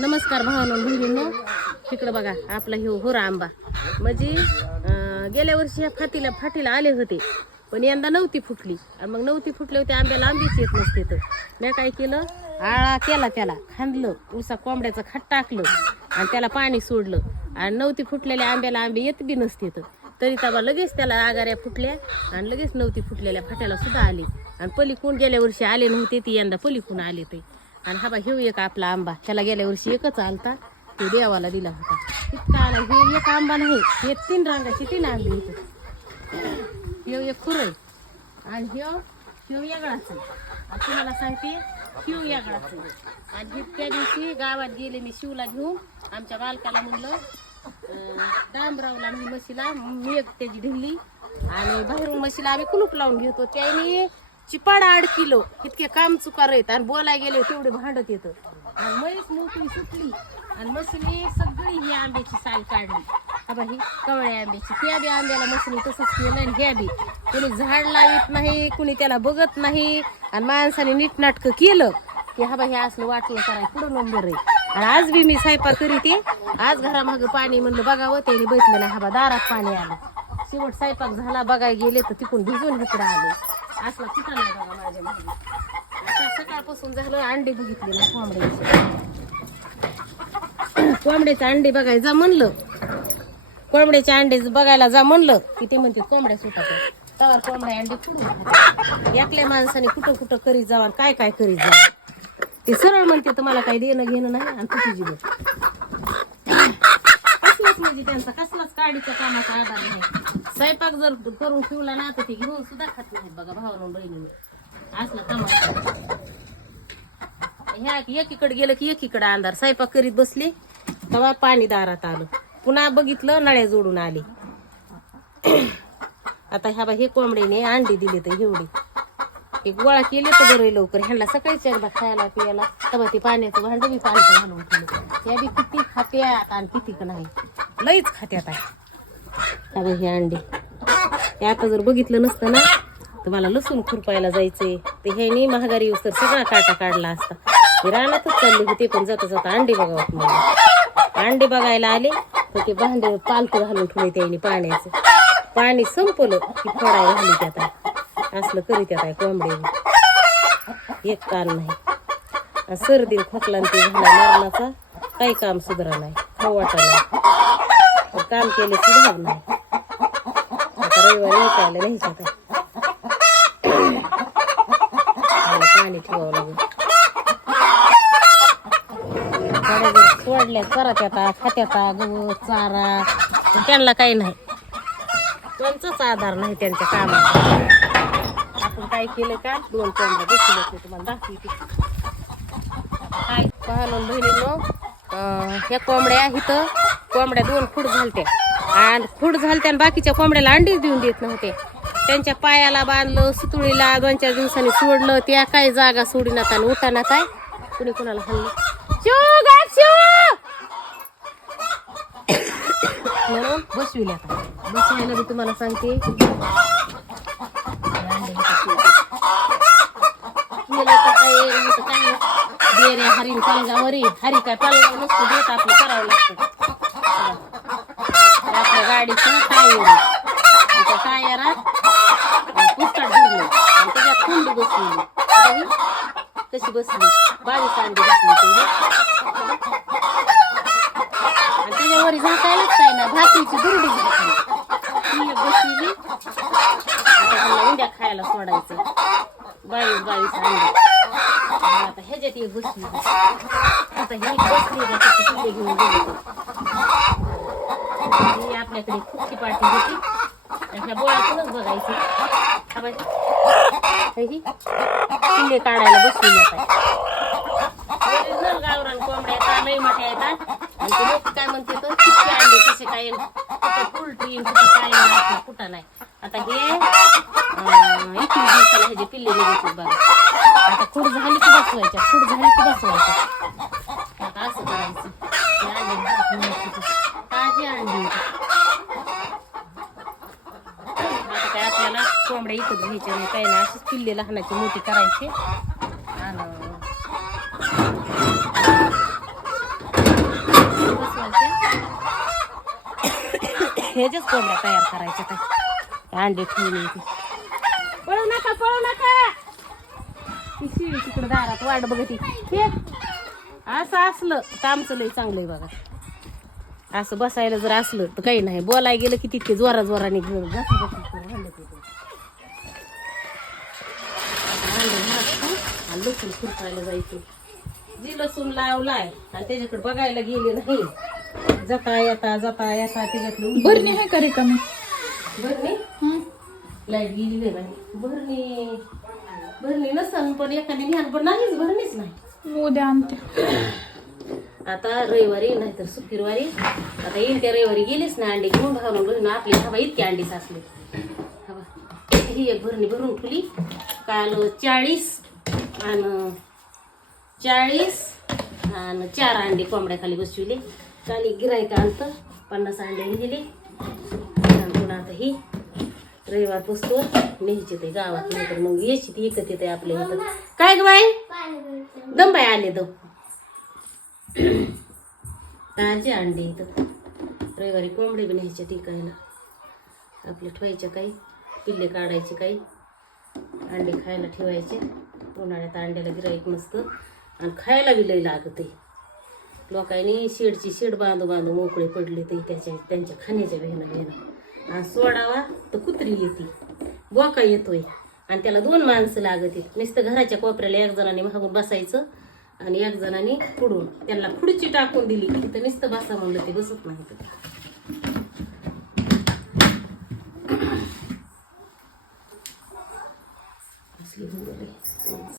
नमस्कार भावांनो बहिणींनो, इकडं बघा आपला ह्यो होरा आंबा. म्हणजे गेल्या वर्षी ह्या फाटीला आले होते, पण यंदा नव्हती फुटली. आणि मग नव्हती फुटले होते आंब्याला आंबीच येत नसते. तर मी काय केलं, आळा केला, त्याला खांदलं, उसा कोंबड्याचं खत टाकलं आणि त्याला पाणी सोडलं. आणि नव्हती फुटलेल्या आंब्याला आंबे येत बी नसते. तरी तेव्हा लगेच त्याला आगाऱ्या फुटल्या आणि लगेच नव्हती फुटलेल्या फाट्याला सुद्धा आली. आणि पलीकडून गेल्या वर्षी आले नव्हते, ती यंदा पलीकडून आले. ते आणि हा बा ह्यो एक आपला आंबा, त्याला गेल्या वर्षी एकच आलता, तो देवाला दिला होता. इतका आला. हे एक आंबा नाही, हे 3 रंगाचे 3 आंबे इथं. ह्यो एक फुरय आणि ह्यो वेगळाच आहे. आणि तुम्हाला सांगते, ह्यो वेगळाच आहे. आणि त्या दिवशी गावात गेले मी शिवला घेऊन, आमच्या बालकाला म्हणलं डांबरावला मी म्हशीला, मी एक त्याची ढिल्ली आणि बाहेरून म्हशीला आम्ही कुलूप लावून घेतो. त्याने चिपाड 8 किलो इतके काम चुकार आहेत. आणि बोलाय गेले तेवढे भांडत येतं. आणि म्हैस मोठी सुटली आणि म्हशीने सगळी ही आंब्याची साल काढली. बाबा ही कवळ्या आंब्याची, त्या बी आंब्याला म्हशीने तसंच केलं. आणि ह्या बी कोणी झाड लावित नाही, कुणी त्याला बघत नाही. आणि माणसाने नीटनाटकं केलं की हा बा हे असलं वाटलं कराय पुढं नंबर आहे. आणि आज बी मी स्वयंपाक करीते, आज घरामागं पाणी म्हणलं बघावं, त्याने बसलं नाही. हा बा दारात पाणी आलं. शेवट स्वयंपाक झाला, बघायला गेले तर तिकडून भिजून इकडं आले. असला कुठं नाही बघा माझ्या मागे. आता सकाळपासून झालं अंडे बघितले ना कोंबड्याचे अंडे बघायला जा म्हणलं, कोंबड्याचे अंडे बघायला जा म्हणलं की ते म्हणते कोंबड्या सुटात. तेव्हा कोंबड्या अंडे कुठून एकल्या माणसाने कुठं कुठं करीत जावा, काय काय करीत जावा. ते सरळ म्हणते तुम्हाला काही देणं घेणं नाही आणि तुझी जीवन कसलाच, म्हणजे त्यांचा कसलाच काडीच्या कामाचा आधार नाही. स्वयंपाक जर करून ठेवला ना तर ते घेऊन सुद्धा खात नाहीत बघा भावानं बहिणीने. असला तमाशा. ह्या एकीकडे गेलं की एकीकडे अंधार. स्वयंपाक करीत बसले तेव्हा पाणी दारात आलं, पुन्हा बघितलं नळ्या जोडून आले. आता ह्या बा हे कोंबडीने अंडी दिले तर एवढे एक गोळा केले तर बरं लवकर. ह्यांना सकाळीच एकदा खायला पियाला तेव्हा ते पाण्याचं भांड बी पाण्याचं घालून ठेवलं. त्या बी किती खात्यात आणि किती नाही, लईच खात्यात आहे हे अंडे. हे आता जर बघितलं नसतं ना तर मला लसूण खुरपायला जायचंय. ते ह्यानी महागारी येऊस तर सगळा काटा काढला असता. मी रानातच चालले होते, पण जाता जाता अंडे बघावत मला. अंडे बघायला आले तर ते भांडे पालतं घालून ठेवले त्यांनी पाण्याचं. पाणी संपलं की फोडायला घाली त्यात. असलं करीत आहे कोंबडे, एक कान नाही. सर्दी खोकला ते झाला मरणाचा, काही काम सुधारा नाही, खाऊ वाटा नाही, काम केले सुधार नाही. आता रविवारी विकायला न्यायचं पाणी ठेवावं लागेल. सोडल्या चरात येतात, खात्याता गवत चारा, त्यांना काही नाही, त्यांचाच आधार नाही त्यांच्या कामाचा. आपण काय केलं का 2 कोंबड्या बसले तुम्हाला दाखवते. काय पाहून बहिणींनो, ह्या कोंबड्या इथं कोंबड्या 2 फूट झालत्या आणि फूट झालत्या आणि बाकीच्या कोंबड्याला अंडीच देऊन देत नव्हते. त्यांच्या पायाला बांधलं, सुतुळीला 2-4 दिवसांनी सोडलं. त्या काय जागा सोडीनात आणि उठाना काय कुणी कुणाला हल्लं म्हणून बसविल्या. बसवायला मी तुम्हाला सांगते, हरी पालगावरी हरी काय पालगाव नसतो देत, आपलं करावं लागतं. आपल्या गाडीचं टायर, त्या टायरात पुस्तक धरलं आणि त्याच्यात कुंडी बसवली. कशी बसली 22 अंडी बसली आणि त्याच्यावर झाकायलाच काय ना, भाकरीची दुरडी बसवली. आता उद्या खायला सोडायचं 22 अंडी. आता ह्याच्यात एक बसली, आता ही बसली पिल्ले घेऊन गेली. आपल्याकडे फुटकी पार्टी होती आणि ह्या बोळातूनच बघायची. पिल्ले काढायला बसली. आता गावरान कोंबड्या लई मोठ्या येतात आणि ते लोक काय म्हणते तर किती अंडे कसे काय, कुठं पोल्ट्री कुठं काय कुठं नाही. आता हे 21 दिवसाला ह्याचे पिल्ले निघतात बघा. आता खूड झाली की बसवायच्या, खूड झाली की बसवायच्या. आता असं करायचं. ताजी अंडी. आता काय आपल्याला कोंबड्या इकत घ्यायच्या नाही, काही नाही. अशीच पिल्ले लहानाची मोठी करायची आणि ह्याच्याच कोंबड्या तयार करायच्या काय अंडे ठेवले ते. पळू नका पळू नका. ती शिळी तिकडे दारात वाट बघती. हे असं असलं तर आमचं लय चांगलंय बघा. असं बसायला जर असलं तर काही नाही, बोलायला गेलं की तितके जोरा जोराने घेऊन लसूण खुरपायला जायचं. जी लसूण लावलाय आणि त्याच्याकडे बघायला गेले नाही, जाता येता त्याच्यातलं भरणी आहे का रिकामी? भरणी लाईट गेली नाही. भरणी नसन पण एखादी न्यान पण नाहीच, भरणीच नाही. उद्या आणते. आता रविवारी नाहीतर शुक्रवारी, आता येईल त्या रविवारी गेलीच ना अंडे घेऊन घालून बहिण. आपली हवा इतके अंडी साचले. हवा ही एक भरणी भरून ठेवली काल. 40 आणि 4 अंडे कोंबड्याखाली बसविले. काल एक गिरायक आणत 50 अंडे नेले. पुन्हा आता ही रविवार पुसतो न्यायची ते गावात, नाही तर मग यायची ती इकत येते आपल्या इथं. काय ग बाई दम बाई आले दम ताजे अंडे इथं. रविवारी कोंबडे बी न्यायच्या टिकायला आपले ठेवायच्या, काही पिल्ले काढायचे, काही अंडे खायला ठेवायचे. उन्हाळ्यात अंड्याला गिराईक नसतं आणि खायला बी लई लागते. लोकांनी शेड बांधू मोकळे पडले ते त्यांच्या खाण्याच्या भेना आणि सोडावा तर कुत्री येते, बोका येतोय आणि त्याला 2 माणसं लागत आहेत. नुसतं घराच्या कोपऱ्याला एक जणांनी मागून बसायचं आणि एक जणांनी पुढून. त्यांना खुर्ची टाकून दिली तिथं नुसतं बसा म्हणलं ते बसत नाही.